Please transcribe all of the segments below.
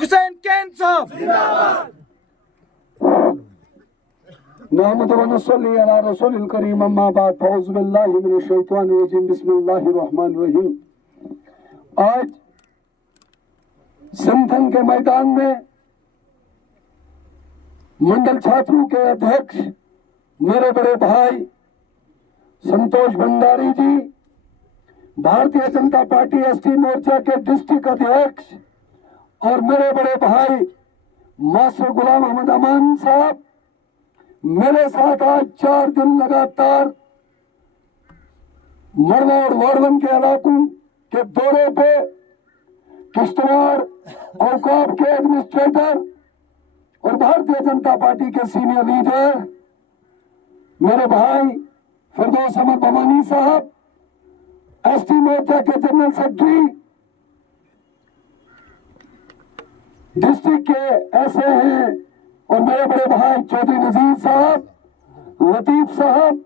Hussain can साहब जिंदाबाद। नहमदुहु व नसल्ली अला रसूलिल करीम अम्मा बाद फौज़ु बिल्लाहि मिनश शैतानिर रजीम बिस्मिल्लाहिर रहमानिर रहीम। आज संगठन के मैदान में मंडल छात्रों के अध्यक्ष मेरे बड़े भाई संतोष भंडारी जी, भारतीय जनता पार्टी एसटी मोर्चा के डिस्ट्रिक्ट अध्यक्ष और मेरे बड़े भाई मास्टर गुलाम अहमद अमान साहब मेरे साथ आज 4 दिन लगातार मड़वा और वाड़वन के इलाकों के दौरे पे किश्तवाड़ औकाफ के एडमिनिस्ट्रेटर और भारतीय जनता पार्टी के सीनियर लीडर मेरे भाई फिरदौस अहमद बमानी साहब, एसटी मोर्चा के जनरल सेक्रेटरी डिस्ट्रिक्ट के ऐसे हैं और मेरे बड़े भाई चौधरी नजीर साहब, लतीफ साहब,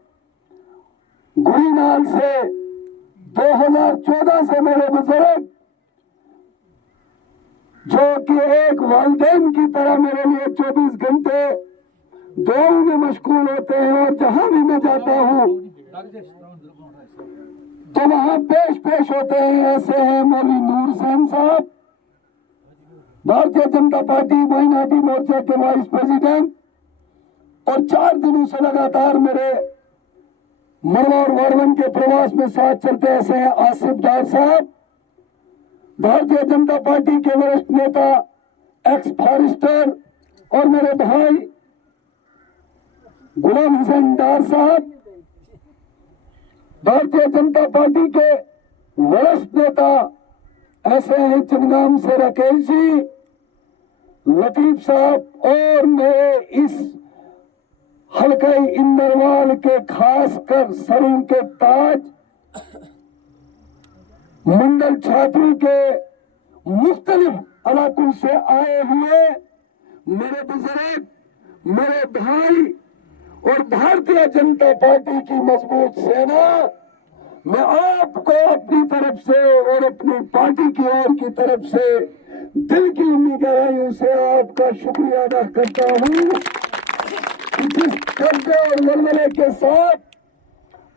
गुड़ीनाल से 2014 से मेरे बुजुर्ग जो कि एक वालिदैन की तरह मेरे लिए 24 घंटे दुआओं में मशगूल होते हैं और जहां भी मैं जाता हूं तो वहां पेश होते हैं। ऐसे हैं मौलवी नूर हुसैन साहब, भारतीय जनता पार्टी माइनॉरिटी मोर्चा के वाइस प्रेसिडेंट और 4 दिनों से लगातार मेरे मड़वा और वाड़वन के प्रवास में साथ चलते ऐसे हैं आसिफ डार साहब, भारतीय जनता पार्टी के वरिष्ठ नेता एक्स फॉरेस्टर और मेरे भाई गुलाम हुसैन डार साहब, भारतीय जनता पार्टी के वरिष्ठ नेता ऐसे हैं चिनगाम से राकेश जी, लतीफ साहब और मेरे इस हल्का इंदरवाल के खासकर सरों के ताज मंडल छात्रों के मुख्तलिफ इलाकों से आए हुए मेरे बुजुर्ग, मेरे भाई और भारतीय जनता पार्टी की मजबूत सेना, मैं आपको अपनी तरफ से और अपनी पार्टी की ओर की तरफ से दिल की उम्मीद गहराइयों से आपका शुक्रिया अदा करता हूं कि जिस कर्जे और वलवले के साथ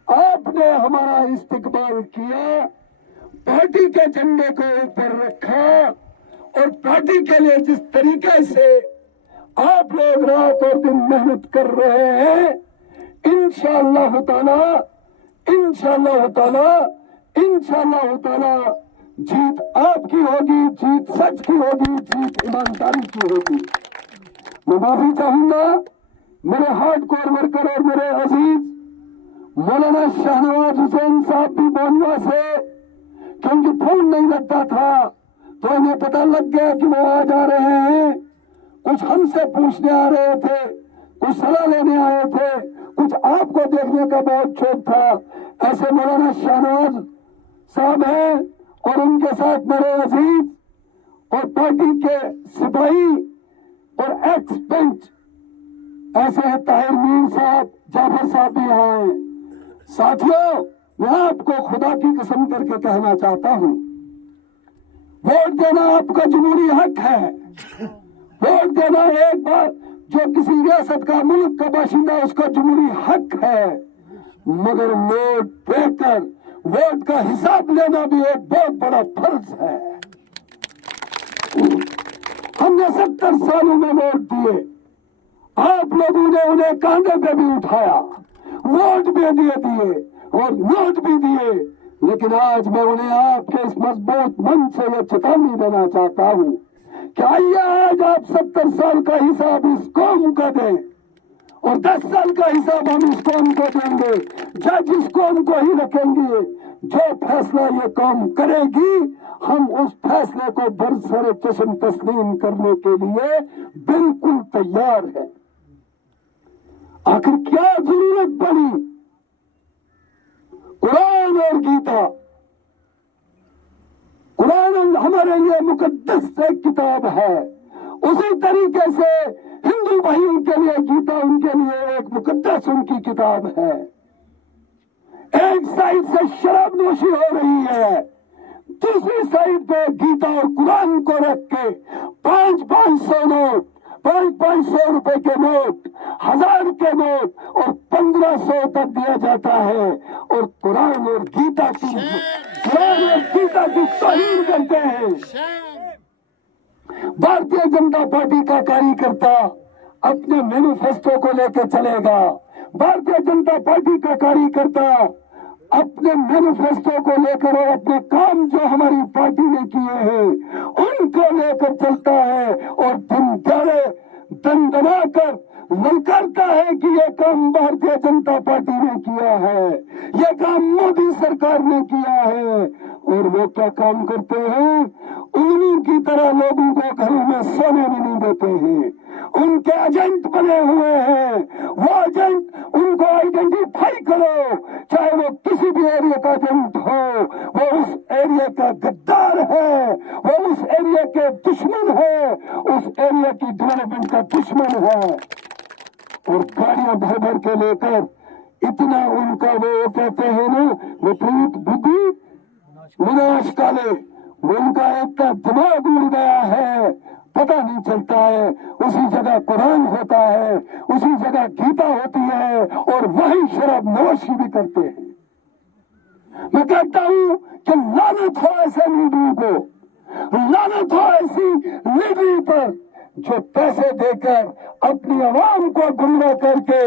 आपने हमारा इस्तकबाल किया, पार्टी के झंडे को ऊपर रखा और पार्टी के लिए जिस तरीके से आप लोग रात और दिन मेहनत कर रहे हैं, इंशाअल्लाह ताला जीत आपकी होगी, जीत सच की होगी, जीत ईमानदारी की होगी। मैं माफी चाहूंगा मेरे हार्डकोर वर्कर और मेरे अजीज मौलाना शाहनवाज हुसैन साहब भी बोलवा से, क्योंकि फोन नहीं लगता था तो इन्हें पता लग गया कि वो आ जा रहे हैं। कुछ हमसे पूछने आ रहे थे, कुछ सलाह लेने आए थे, कुछ आपको देखने का बहुत शौक था। ऐसे मौलाना शाहनवाज साहब हैं और उनके साथ मेरे अजीज और पार्टी के सिपाही और एक्स बेंच ऐसे हैं ताहिर मीर साहब, जाफर साहब भी आए। साथियों, मैं आपको खुदा की कसम करके कहना चाहता हूं, वोट देना आपका जमहूरी हक है। वोट देना एक बार जो किसी रियासत का मुल्क का बाशिंदा उसका जमहूरी हक है, मगर वोट देकर वोट का हिसाब लेना भी एक बहुत बड़ा फर्ज है। हमने 70 सालों में वोट दिए, आप लोगों ने उन्हें कांधे पे भी उठाया, वोट भी दिए और नोट भी दिए, लेकिन आज मैं उन्हें आपके इस मजबूत मन से यह चेतावनी देना चाहता हूं कि आइए आज आप 70 साल का हिसाब इस कौम का दें और 10 साल का हिसाब हम इस कौम को देंगे। जज इस कौम को ही रखेंगे, जो फैसला ये कौम करेगी हम उस फैसले को बरसरे चश्म तस्लीम करने के लिए बिल्कुल तैयार है। आखिर क्या जरूरत पड़ी? कुरान और गीता, कुरान हमारे लिए मुकद्दस एक किताब है, उसी तरीके से हिंदू भाइयों के लिए गीता उनके लिए एक मुकद्दस उनकी किताब है। एक साइड से शराब नोशी हो रही है, दूसरी साइड पे गीता और कुरान को रख के 500 नोट, 500 रुपए के नोट, 1000 के नोट और 1500 तक दिया जाता है, और कुरान और गीता की तौहीन करते हैं। भारतीय जनता पार्टी का कार्यकर्ता अपने मैनिफेस्टो को लेकर चलेगा, भारतीय जनता पार्टी का कार्यकर्ता अपने मैनिफेस्टो को लेकर और अपने काम जो हमारी पार्टी ने किए हैं उनको लेकर चलता है, और दिन दहाड़े दंदना कर ललकारता है कि ये काम भारतीय जनता पार्टी ने किया है, ये काम मोदी सरकार ने किया है। और वो क्या काम करते हैं? उन्हीं की तरह लोगों को घरों में सोने भी नहीं देते हैं, उनके एजेंट बने हुए हैं। वो एजेंट उनको आइडेंटिफाई करो, चाहे वो किसी भी एरिया का एजेंट हो, वो उस एरिया का गद्दार है, वो उस एरिया के दुश्मन है, उस एरिया की डेवलपमेंट का दुश्मन है। और गाड़ियां भर भर के लेकर इतना उनका वो कहते हैं ना विपरीत बुद्धि विनाश काले, उनका एक का दिमाग उड़ गया है, पता नहीं चलता है। उसी जगह कुरान होता है, उसी जगह गीता होती है, और वही शराब नोशी भी करते हैं। मैं कहता हूं कि लानत हो ऐसे लीडरों को, लानत हो ऐसी लीडरी पर जो पैसे देकर अपनी आवाम को गुमराह करके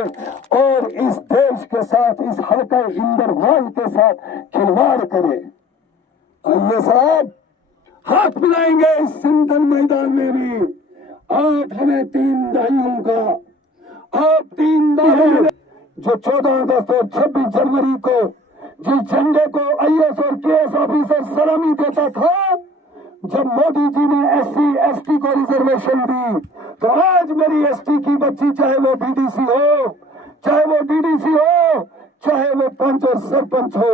और इस देश के साथ, इस हल्का इंदरवाल के साथ खिलवाड़ करे। आइए साहब, हाथ मिलाएंगे इस सिंधन मैदान में भी। आप हमें 3 दहाइयों का, आप 3 दहाइयों जो 14 अगस्त और 26 जनवरी को जिस झंडे को IAS और KS ऑफिसर सलामी देता था, जब मोदी जी ने SC ST को रिजर्वेशन दी, तो आज मेरी ST की बच्ची, चाहे वो BDC हो, चाहे वो DDC हो, चाहे वो पंच और सरपंच हो,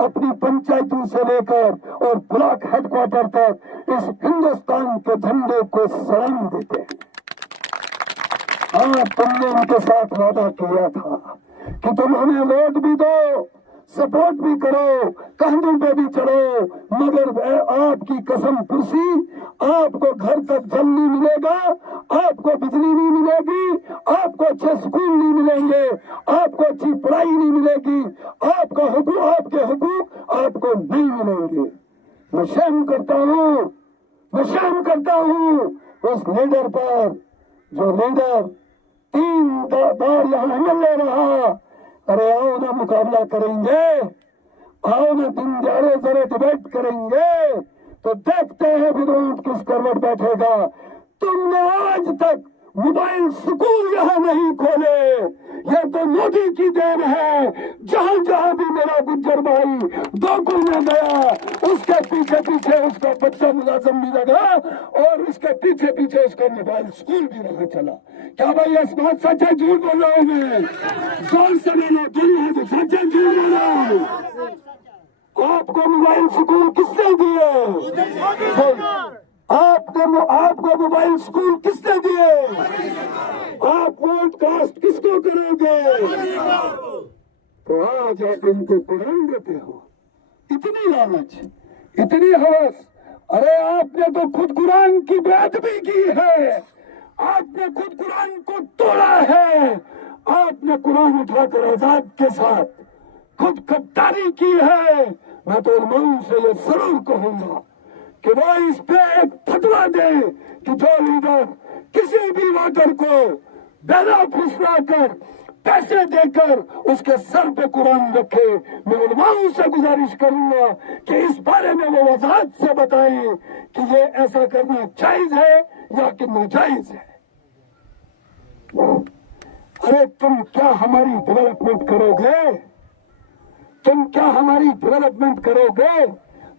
अपनी पंचायतों से लेकर और ब्लॉक हेडक्वार्टर तक इस हिंदुस्तान के झंडे को सलामी देते हैं। हाँ, तुमने उनके साथ वादा किया था कि तुम हमें वोट भी दो, सपोर्ट भी करो, कंधों पे भी चढ़ो, मगर आपकी कसम पुरसी, आपको घर तक जल नहीं मिलेगा, आपको बिजली नहीं मिलेगी, आपको अच्छे स्कूल नहीं मिलेंगे, आपको अच्छी पढ़ाई नहीं मिलेगी, आपके हुकूक आपको नहीं मिलेंगे। मैं शर्म करता हूँ उस लीडर पर, जो लीडर 3 बार यहाँ MLA रहा। अरे आओ ना मुकाबला करेंगे, आओ ना दिन दहाड़े जरा डिबेट करेंगे, तो देखते हैं फिर ऊंट किस करवट बैठेगा। तुमने आज तक मोबाइल स्कूल यहाँ नहीं खोले, ये तो मोदी की देन है। जहाँ जहाँ भी मेरा गुज्जर भाई दोकुल में गया, उसके पीछे पीछे उसका बच्चा मुलाजम भी लगा, और उसके पीछे पीछे उसका मोबाइल स्कूल भी वहां चला। क्या भाई इस बात सच है, झूठ बोल रहा हूँ मैं? जोर से बोलो, दुनिया सच है, झूठ बोल रहा हूँ? आपको मोबाइल स्कूल किसने दिए? आपको मोबाइल स्कूल किसने दिए? आप वोट कास्ट किसको करोगे? तो आज आप इनको कुरान देते हो। इतनी लालच, इतनी हवस। अरे आपने तो खुद कुरान की बेअदबी की है, आपने खुद कुरान को तोड़ा है, आपने कुरान उठाकर आजाद के साथ खुद गद्दारी की है। मैं तो उलमाओं से ये जरूर कहूंगा कि वो इस पे एक फतवा दे कि जो लीडर किसी भी वोटर को बेला फुसला कर पैसे देकर उसके सर पे कुरान रखे, मैं उलमाओं से गुजारिश करूंगा कि इस बारे में वो वजाहत से बताएं कि ये ऐसा करना जायज है या कि नाजायज है। अरे तुम क्या हमारी डेवलपमेंट करोगे? तुम क्या हमारी डेवलपमेंट करोगे?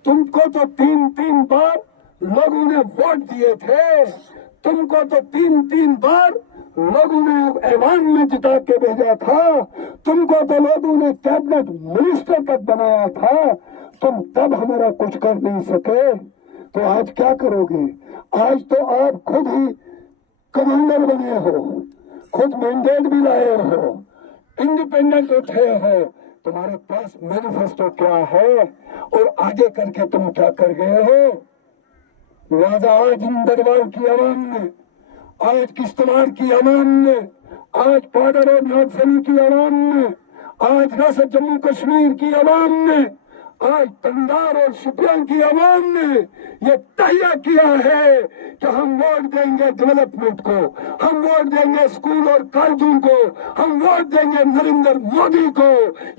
तुमको तो 3 बार लोगों ने वोट दिए थे, तुमको तो 3 बार लोगों ने ऐवान में जिता के भेजा था, तुमको तो लोगों ने कैबिनेट मिनिस्टर तक बनाया था, तुम तब हमारा कुछ कर नहीं सके, तो आज क्या करोगे? आज तो आप खुद ही कमांडर बने हो, खुद मैंडेट भी लाए हो, इंडिपेंडेंट उठे हो, तुम्हारे पास मैनिफेस्टो क्या है और आगे करके तुम क्या कर गए हो? لہٰذا آج اندروال کی عوام نے، آج کشتواڑ کی عوام نے، آج پاڈر اور ناگسنی کی عوام نے، آج ریاست جموں کشمیر کی عوام نے، آج تنگار اور شوپیان کی عوام نے یہ تہیہ کیا ہے کہ ہم ووٹ دیں گے ڈیولپمنٹ کو، ہم ووٹ دیں گے اسکول اور کالجوں کو، ہم ووٹ دیں گے نریندر مودی کو۔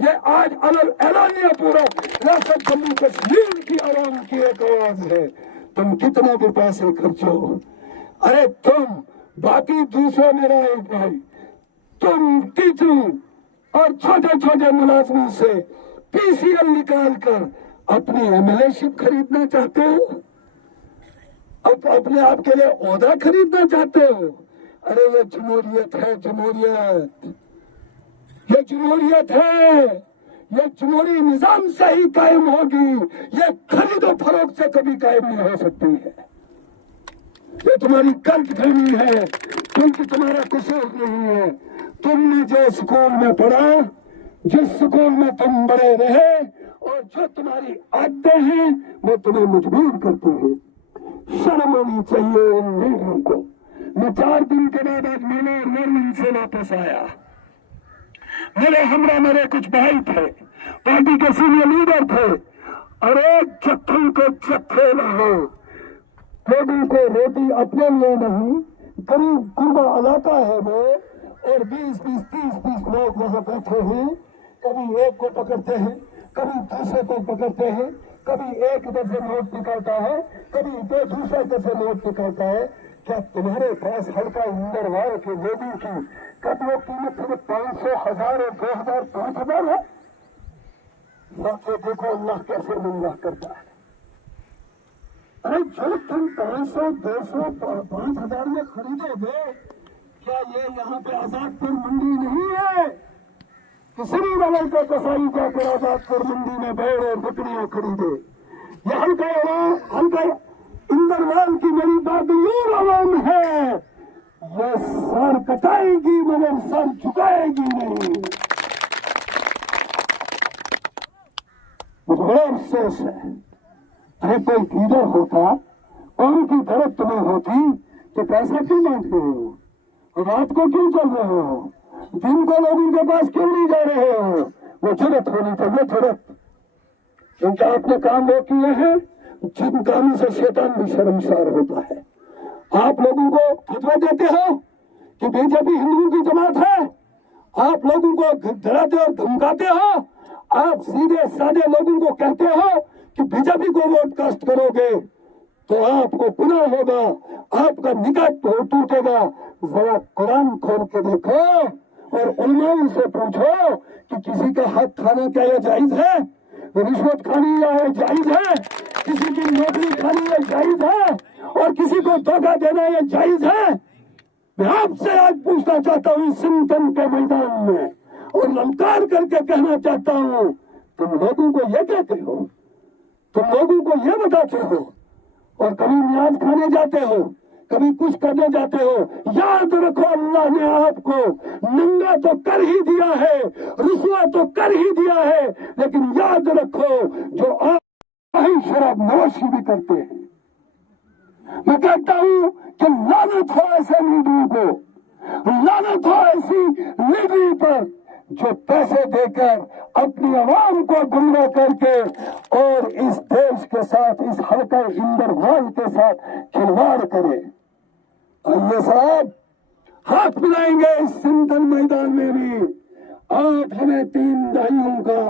یہ آج اعلانیہ پورا ریاست جموں کشمیر کی عوام کی ایک آواز ہے۔ تم کتنے بھی پیسے خرچو، ارے تم باقی دوسرے میرا ایک بھائی، تم ٹیچروں اور چھوٹے چھوٹے ملازموں سے پی سی ایل نکال کر اپنی ایم ایل اے شپ خریدنا چاہتے ہو، اب اپنے آپ کے لیے عہدہ خریدنا چاہتے ہو۔ ارے یہ جمہوریت ہے، جمہوریت، یہ جمہوریت ہے، یہ جمہوری نظام سے ہی قائم ہوگی، یہ خرید و فروخت سے کبھی قائم نہیں ہو سکتی ہے۔ یہ تمہاری غلط فہمی ہے، کیونکہ تمہارا قصور نہیں ہے۔ تم نے جو اسکول میں پڑھا، جس اسکول میں تم بڑے رہے، اور جو تمہاری عادتیں ہیں وہ تمہیں مجبور کرتی ہیں۔ شرم ہونی چاہیے ان لیڈروں کو۔ میں 4 دن کے بعد آج میلے اور نارمن سے واپس آیا۔ میرے ہمراہ میرے کچھ بھائی تھے، پارٹی کے سینئر لیڈر تھے۔ ارے چتھن کو چتھے رہو، لوگوں کو روٹی اپنے لیے نہیں، قریب قربہ علاقہ ہے وہ، اور 20-20 30-30 لوگ وہاں بیٹھے ہیں۔ کبھی ایک کو پکڑتے ہیں، کبھی دوسرے کو پکڑتے ہیں، کبھی ایک ادھر سے نوٹ نکالتا ہے، کبھی دوسرے ادھر سے نوٹ نکالتا ہے۔ کیا تمہارے پاس ہلکا اندروال کے لوگوں کی کپڑوں قیمت صرف 500 1000 اور 2000 5000 ہے؟ ساتھیو دیکھو اللہ کیسے ننگا کرتا ہے۔ ارے جو تم 500 200 5000 میں خریدو گے، کیا یہ یہاں پہ آزاد پور منڈی نہیں ہے؟ کسی والے کو کسائی جا کر آزاد پور منڈی میں بھیڑ اور بکریاں خریدے۔ یہ ہلکا اندروال کی میری بادیور عوام ہے، یہ سر کٹائے گی مگر سر جھکائے گی نہیں۔ مجھے بڑا افسوس ہے، ارے کوئی لیڈر ہوتا، قوم کی طرف تمہیں ہوتی تو پیسہ کیوں بانٹ رہے ہو، رات کو کیوں چل رہے ہو، دن کو لوگوں کے پاس کیوں نہیں جا رہے ہو؟ وہ جرت ہونی چاہیے، جرت، کیونکہ آپ نے کام وہ کیے ہیں جن کاموں سے شیطان بھی شرمسار ہوتا ہے۔ آپ لوگوں کو فتویٰ دیتے ہو کہ بی جے پی ہندوؤں کی جماعت ہے، آپ لوگوں کو ڈراتے اور دھمکاتے ہو، آپ سیدھے سادے لوگوں کو کہتے ہو کہ بی جے پی کو ووٹ کاسٹ کرو گے تو آپ کو گناہ ہوگا، آپ کا نکاح ٹوٹے گا۔ ذرا قرآن کھول کے دیکھو اور علماء سے پوچھو کہ کسی کا حق کھانا کیا یہ جائز ہے؟ رشوت کھانی یہ جائز ہے؟ کسی کی نوکری کھانی یہ جائز ہے؟ اور کسی کو دھوکہ دینا یہ جائز ہے؟ میں آپ سے آج پوچھنا چاہتا ہوں سنتن کے میدان میں، اور للکار کر کے کہنا چاہتا ہوں، تم لوگوں کو یہ کہتے ہو، تم لوگوں کو یہ بتاتے ہو، اور کبھی نیاز کھانے جاتے ہو، کبھی کچھ کرنے جاتے ہو۔ یاد رکھو اللہ نے آپ کو ننگا تو کر ہی دیا ہے، رسوا تو کر ہی دیا ہے، لیکن یاد رکھو جو آپ شراب نوشی بھی کرتے ہیں۔ میں کہتا ہوں کہ لعنت ہو ایسے لیڈروں کو، لعنت ہو ایسی لیڈری پر جو پیسے دے کر اپنی عوام کو گمراہ کر کے اور اس دیش کے ساتھ، اس حلقہ اندروال کے ساتھ کھلواڑ کرے۔ آئیے صاحب، ہاتھ ملائیں گے اس سنتن میدان میں بھی۔ آپ ہمیں 3 دہائیوں کا،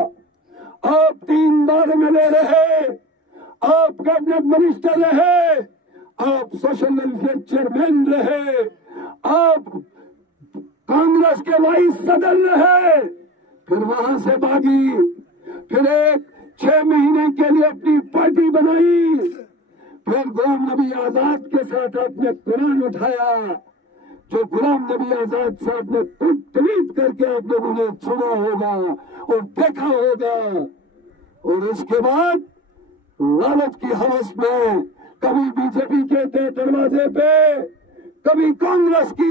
آپ 3 بار MLA رہے، آپ کیبنٹ منسٹر رہے، آپ سوشل ویلفیئر چیئرمین رہے، آپ کانگریس کے وائس صدر رہے، پھر وہاں سے بھاگی، پھر 6 مہینے کے لیے اپنی پارٹی بنائی، پھر غلام نبی آزاد کے ساتھ آپ نے قرآن اٹھایا، جو غلام نبی آزاد صاحب نے ٹویٹ کر کے آپ لوگوں نے سنا ہوگا اور دیکھا ہوگا، اور اس کے بعد لالچ کی ہوس میں کبھی بی جے پی کے دروازے پہ، کبھی کانگریس کی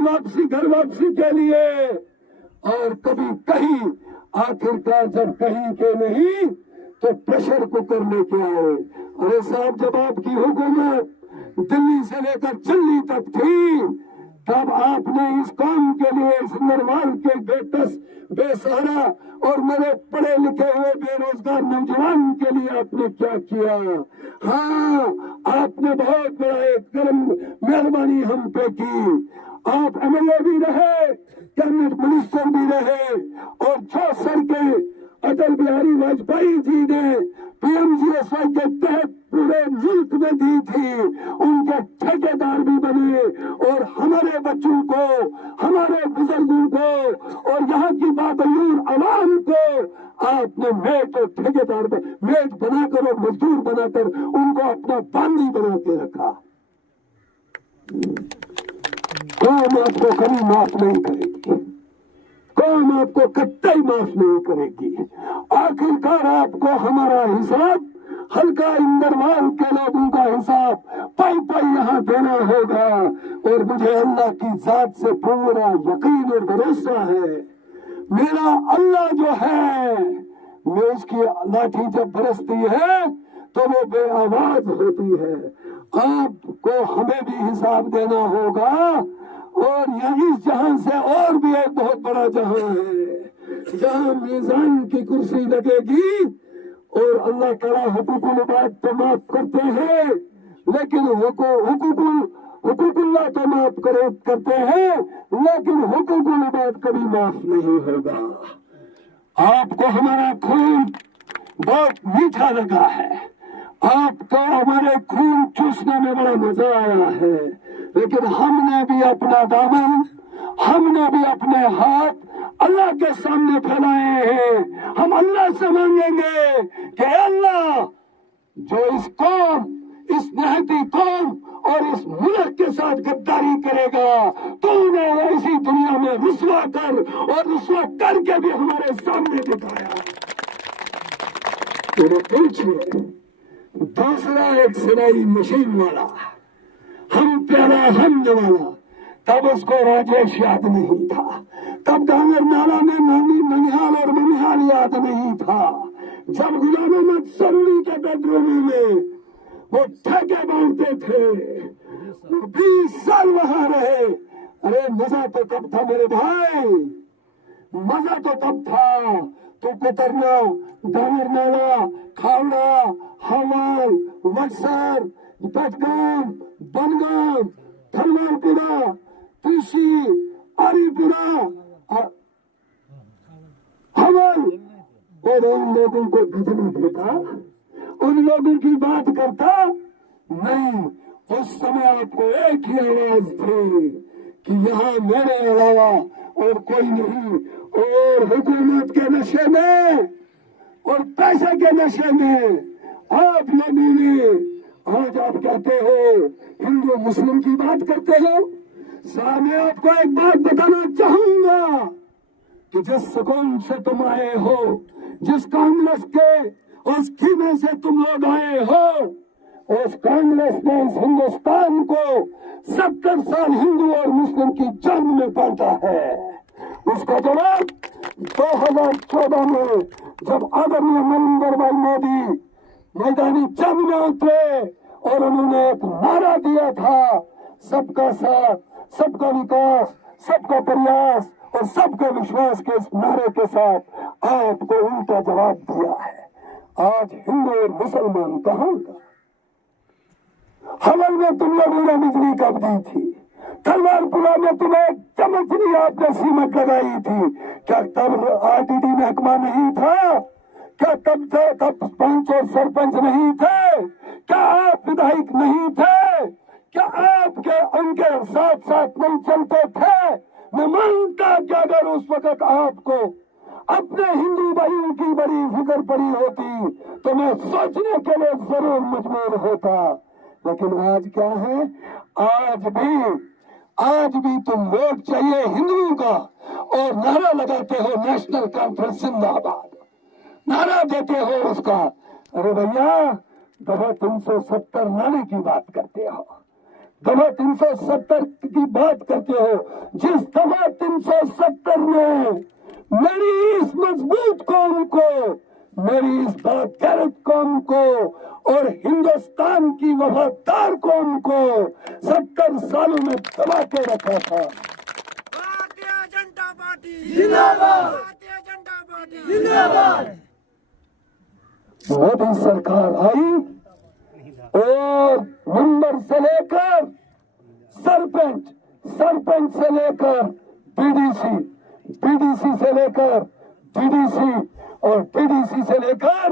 گھر واپسی کے لیے، اور کبھی کہیں، آخرکار جب کہیں کے نہیں تو پریشر کوکر لے کے آئے۔ ارے صاحب، جب آپ کی حکومت दिल्ली से लेकर दिल्ली तक थी, तब आपने इस कौम के लिए, इस नरवाल के बेकस बेसहारा और मेरे पढ़े लिखे हुए बेरोजगार नौजवान के लिए आपने क्या किया? हाँ, आपने बहुत बड़ा एक करम मेहरबानी हम पे की। आप एमएलए भी रहे, कैबिनेट मिनिस्टर भी रहे, और जो सड़कें अटल बिहारी वाजपेयी जी ने पीएमजीएसवाई के तहत पूरे मुल्क में दी थी, उनके ठेकेदार भी बने, और हमारे बच्चों को, हमारे बुजुर्गों को और यहाँ की बाबयूर आवाम को आपने मेट और ठेकेदार मेट बनाकर और मजदूर बनाकर उनको अपना बांदी बना के रखा। कौम आपको कभी माफ नहीं करेगी, कौम आपको कतई माफ नहीं करेगी। आखिरकार आपको हमारा हिसाब, हल्का इंदरवाल के लोगों का हिसाब पाई पाई यहाँ देना होगा। और मुझे अल्लाह की जात से पूरा यकीन और भरोसा है, मेरा अल्लाह जो है, मैं उसकी लाठी जब बरसती है तो वो बेआवाज होती है। आपको हमें भी हिसाब देना होगा, और इस जहां से और भी एक बहुत बड़ा जहां है, जहां मीजान की कुर्सी लगेगी। और अल्लाह ताला हुकूकुल इबाद तो माफ करते हैं, लेकिन हुकूकुल्लाह तो माफ करते हैं, लेकिन हुकूकुल इबाद कभी माफ नहीं होगा। आपको हमारा खून बहुत मीठा लगा है, आपको हमारे खून चूसने में बड़ा मजा आया है, लेकिन हमने भी अपना दामन, हमने भी अपने हाथ अल्लाह के सामने फैलाए हैं। हम अल्लाह से मांगेंगे कि अल्लाह, जो इस कौम, इस नहती कौम और इस मुल्क के साथ गद्दारी करेगा, तो उन्हें ऐसी दुनिया में रुसवा कर और रुसवा करके भी हमारे सामने दिखाया। उन्हें पूछिए, दूसरा एक सिलाई मशीन वाला, हम प्यारा हम जवाला, तब उसको राजेश याद नहीं था, तब डांगर नाला में ननिहाल और मनिहाल याद नहीं था, जब गुलाम अहमद सरूरी के बेडरूम में वो ठेके बांटते थे, 20 साल वहां रहे। अरे मजा तो तब था मेरे भाई, मजा तो तब था। तो कुतरना, डांगर नाला, खावड़ा, हवाल, वटसर, पटगाम, बनगाम, थलवालपुरा, तुलसी, आरीपुरा, हवल, और उन लोगों को बिजली देता, उन लोगों की बात करता नहीं। उस समय आपको एक ही आवाज थी कि यहाँ मेरे अलावा और कोई नहीं। और हुकूमत के नशे में और पैसे के नशे में आप लोगों ने, आज आप कहते हो हिंदू मुस्लिम की बात करते हो। साहब, मैं आपको एक बात बताना चाहूंगा कि जिस सुकून से तुम आए हो, जिस कांग्रेस के उस खीमे से तुम लोग आए हो, उस कांग्रेस ने इस हिंदुस्तान को 70 साल हिंदू और मुस्लिम की जंग में बांटा है। उसका जवाब 2014 में जब आदरणीय नरेंद्र भाई मोदी मैदानी जंग में उतरे और उन्होंने एक नारा दिया था, सबका साथ, सबका विकास, सबका प्रयास और सबका विश्वास के इस नारे के साथ आपको उनका जवाब दिया है। आज हिंदू और मुसलमान कहाँ का? हवल में तुम लोगों ने बिजली कब दी थी? तलवारपुरा में तुम्हें चमचनी आपने सीमेंट लगाई थी, क्या तब आरटीडी महकमा नहीं था? क्या तब पंच और सरपंच नहीं थे? क्या आप विधायक नहीं थे? क्या आपके उनके साथ साथ नहीं चलते थे? मैं मानता कि अगर उस वक्त आपको अपने हिंदू भाइयों की बड़ी फिक्र पड़ी होती तो मैं सोचने के लिए जरूर मजबूर होता। लेकिन आज क्या है? आज भी तुम वोट चाहिए हिंदुओं का और नारा लगाते हो नेशनल कॉन्फ्रेंस जिंदाबाद, नारा देते हो उसका। अरे भैया, दफा 370 लाने की बात करते हो, दफा 370 की बात करते हो। जिस दफा 370 में मेरी इस मजबूत कौम को, मेरी इस बागैरत कौम को اور ہندوستان کی وفادار قوم کو 70 سالوں میں دبا کے رکھا تھا. بھارتیہ جنتا پارٹی زندہ باد. بھارتیہ جنتا پارٹی زندہ باد. مودی سرکار آئی اور ممبر سے لے کر سرپنچ سے لے کر بی ڈی سی سے لے کر ڈی ڈی سی اور ٹی ڈی سی سے لے کر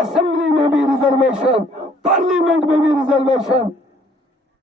اسمبلی میں بھی ریزرویشن, پارلیمنٹ میں بھی ریزرویشن,